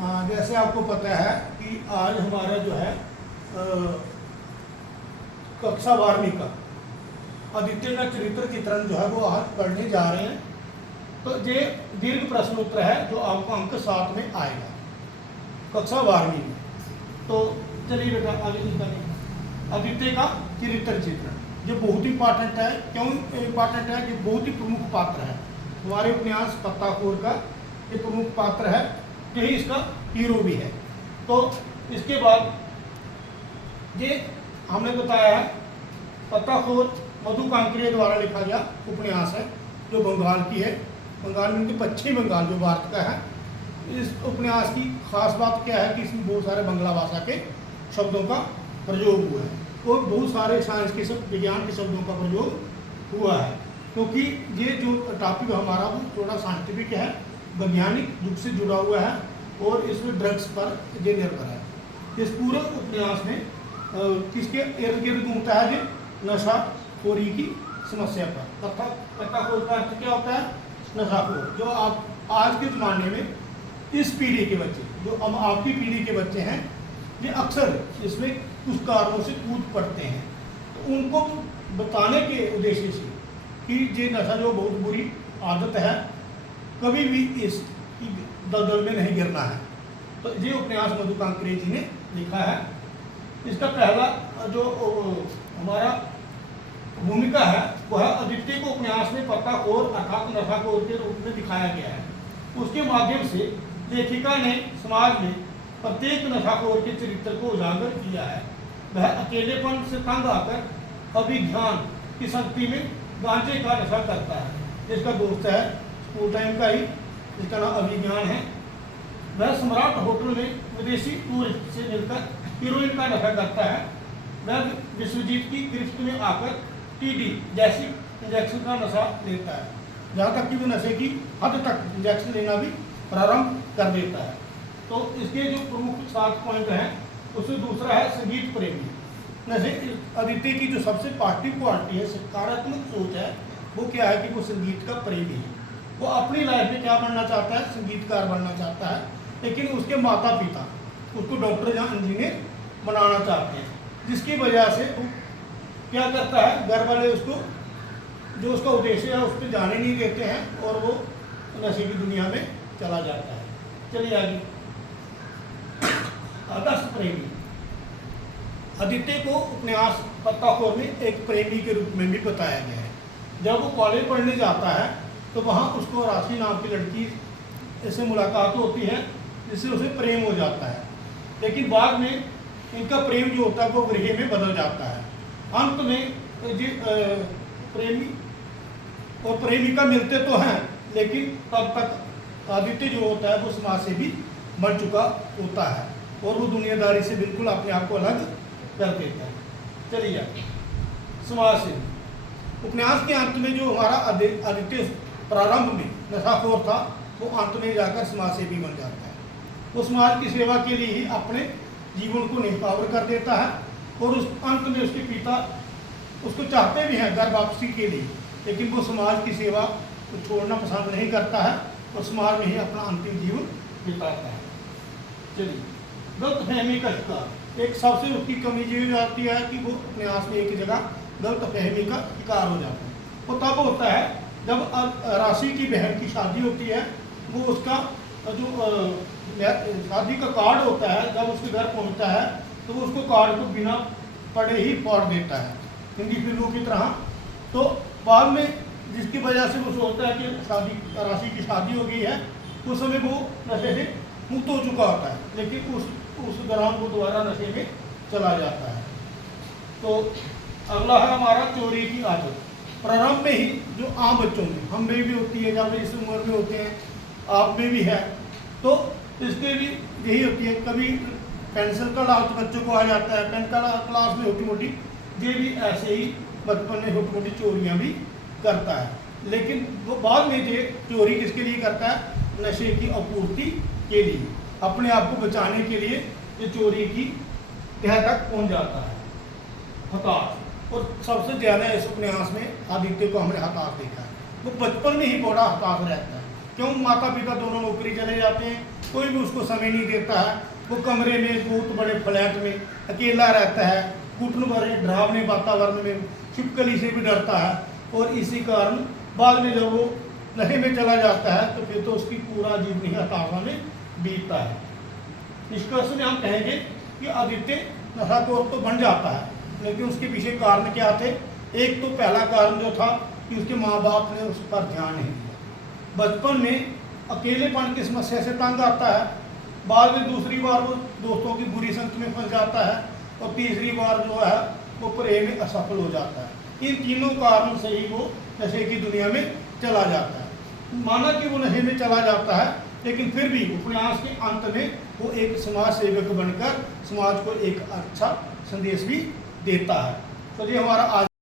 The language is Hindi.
जैसे आपको पता है कि आज हमारा जो है कक्षा 12वीं का आदित्य का चरित्र चित्रण जो है वो आज पढ़ने जा रहे हैं। तो ये दीर्घ प्रश्न उत्तर है जो आपको अंक 7 में आएगा कक्षा 12वीं में। तो चलिए बेटा आगे चलते आदित्य का चरित्र चित्रण जो बहुत इंपॉर्टेंट है। क्यों इंपॉर्टेंट है? कि बहुत ही प्रमुख पात्र है हमारे उपन्यास पत्ताखोर का, ये प्रमुख पात्र है, यही इसका हीरो भी है। तो इसके बाद ये हमने बताया है पत्ताखोर मधु कांकरे द्वारा लिखा गया उपन्यास है जो बंगाल की है, बंगाल में पश्चिमी बंगाल जो भारत का है। इस उपन्यास की खास बात क्या है कि इसमें बहुत सारे बंगला भाषा के शब्दों का प्रयोग हुआ है और बहुत सारे साइंस के शब्द, विज्ञान के शब्दों का प्रयोग हुआ है, क्योंकि ये जो टॉपिक हमारा वो थोड़ा साइंटिफिक है, वैज्ञानिक युग से जुड़ा हुआ है और इसमें ड्रग्स पर ये निर्भर है। इस पूरे उपन्यास में किसके इर्द गिर्द घूमता है? ये नशाखोरी की समस्या पर। पत्ताखोर का अर्थ क्या होता है? नशाखोर। जो आप आज के ज़माने में इस पीढ़ी के बच्चे, जो अब आपकी पीढ़ी के बच्चे हैं, ये अक्सर इसमें कुछ कारणों से कूद पड़ते हैं। तो उनको बताने के उद्देश्य से कि ये नशा जो बहुत बुरी आदत है, कभी भी इस दलदल में नहीं गिरना है। तो ये उपन्यास मधु कांकरे जी ने लिखा है। इसका पहला जो हमारा भूमिका है वह आदित्य को उपन्यास में पत्ताखोर अर्थात नशाखोर के रूप में दिखाया गया है। उसके माध्यम से लेखिका ने समाज में प्रत्येक नशाखोर के चरित्र को उजागर किया है। वह अकेलेपन से तंग आकर अभिज्ञान की शक्ति में गांजे का नशा करता है। इसका दोस्त है स्कूल टाइम का ही, जिसका नाम अभिज्ञान है। वह सम्राट होटल में विदेशी टूरिस्ट से मिलकर हीरोइन का नशा करता है। वह विश्वजीत की गिरफ्त में आकर टीडी जैसी इंजेक्शन का नशा लेता है, जहाँ तक कि वो नशे की हद तक इंजेक्शन लेना भी प्रारंभ कर देता है। तो इसके जो प्रमुख 7 पॉइंट हैं उसमें दूसरा है संगीत प्रेमी। नशे आदित्य की जो सबसे पॉजिटिव क्वालिटी है, सकारात्मक सोच है, वो क्या है कि वो संगीत का प्रेमी है। वो अपनी लाइफ में क्या बनना चाहता है? संगीतकार बनना चाहता है, लेकिन उसके माता पिता उसको डॉक्टर या इंजीनियर बनाना चाहते हैं, जिसकी वजह से वो क्या करता है, घर वाले उसको जो उसका उद्देश्य है उस पर जाने नहीं देते हैं और वो नशे की दुनिया में चला जाता है। चलिए आगे। आदर्श प्रेमी। आदित्य को उपन्यास पत्ताखोर में एक प्रेमी के रूप में भी बताया गया है। जब वो कॉलेज पढ़ने जाता है तो वहाँ उसको राशि नाम की लड़की से मुलाकात होती है, जिससे उसे प्रेम हो जाता है। लेकिन बाद में इनका प्रेम जो होता है वो गृह में बदल जाता है। अंत में प्रेमी और प्रेमिका मिलते तो हैं, लेकिन तब तक आदित्य जो होता है वो समाज से भी बन चुका होता है और वो दुनियादारी से बिल्कुल अपने आप को अलग कर देता है। चलिए समाज से उपन्यास के अंत में जो हमारा आदित्य प्रारंभ में नशाखोर था, वो अंत में जाकर समाज सेवी बन जाता है। वो समाज की सेवा के लिए ही अपने जीवन को निष्पावर कर देता है और उस अंत में उसके पिता उसको चाहते भी हैं घर वापसी के लिए, लेकिन वो समाज की सेवा को छोड़ना पसंद नहीं करता है और समाज में ही अपना अंतिम जीवन बिताता है। चलिए गलतफहमी का शिकार। एक सबसे उसकी कमी ये हो जाती है कि वो उपन्यास में एक जगह गलतफहमी का शिकार हो जाता है। वो तब होता है जब राशि की बहन की शादी होती है, वो उसका जो शादी का कार्ड होता है जब उसके घर पहुंचता है तो वो उसको कार्ड को बिना पढ़े ही फाड़ देता है, हिंदी फिल्मों की तरह। तो बाद में जिसकी वजह से वो सोचता है कि राशि की शादी हो गई है, उस समय वो नशे से मुक्त हो चुका होता है, लेकिन उस दौरान वो दोबारा नशे में चला जाता है। तो अगला है हमारा चोरी की आदत। प्रारंभ में ही जो आम बच्चों में, हम में भी होती है, जब इस उम्र में होते हैं, आप में भी है, तो इसके भी यही होती है। कभी पेंसिल का लालच बच्चों को आ जाता है, पेन का क्लास में छोटी मोटी, ये भी ऐसे ही बचपन में छोटी मोटी चोरियाँ भी करता है। लेकिन वो बाद में ये चोरी किसके लिए करता है? नशे की आपूर्ति के लिए, अपने आप को बचाने के लिए ये चोरी की तह तक पहुंच जाता है। हताश। और सबसे ज़्यादा इस उपन्यास में आदित्य को हमने हताश देखा है। वो बचपन में ही बड़ा हताश रहता है। क्यों माता पिता दोनों नौकरी चले जाते हैं, कोई भी उसको समय नहीं देता है, वो कमरे में बहुत बड़े फ्लैट में अकेला रहता है, घुटन भरे डरावने वातावरण में छिपकली से भी डरता है, और इसी कारण बाद में जब वो नशे में चला जाता है तो फिर तो उसकी पूरा जीवन ही हताशा में बीतता है। निष्कर्ष में हम कहेंगे कि आदित्य नशाखोर तो बन जाता है, लेकिन उसके पीछे कारण क्या थे। एक तो पहला कारण जो था कि उसके माँ बाप ने उस पर ध्यान नहीं दिया, बचपन में अकेलेपन की समस्या से तंग आता है, बाद में दूसरी बार वो दोस्तों की बुरी संगत में फंस जाता है, और तीसरी बार जो है वो प्रेम में असफल हो जाता है। इन तीनों कारण से ही वो नशे की दुनिया में चला जाता है। माना कि वो नशे में चला जाता है, लेकिन फिर भी उपन्यास के अंत में वो एक समाज सेवक बनकर समाज को एक अच्छा संदेश भी देता है। तो ये हमारा आज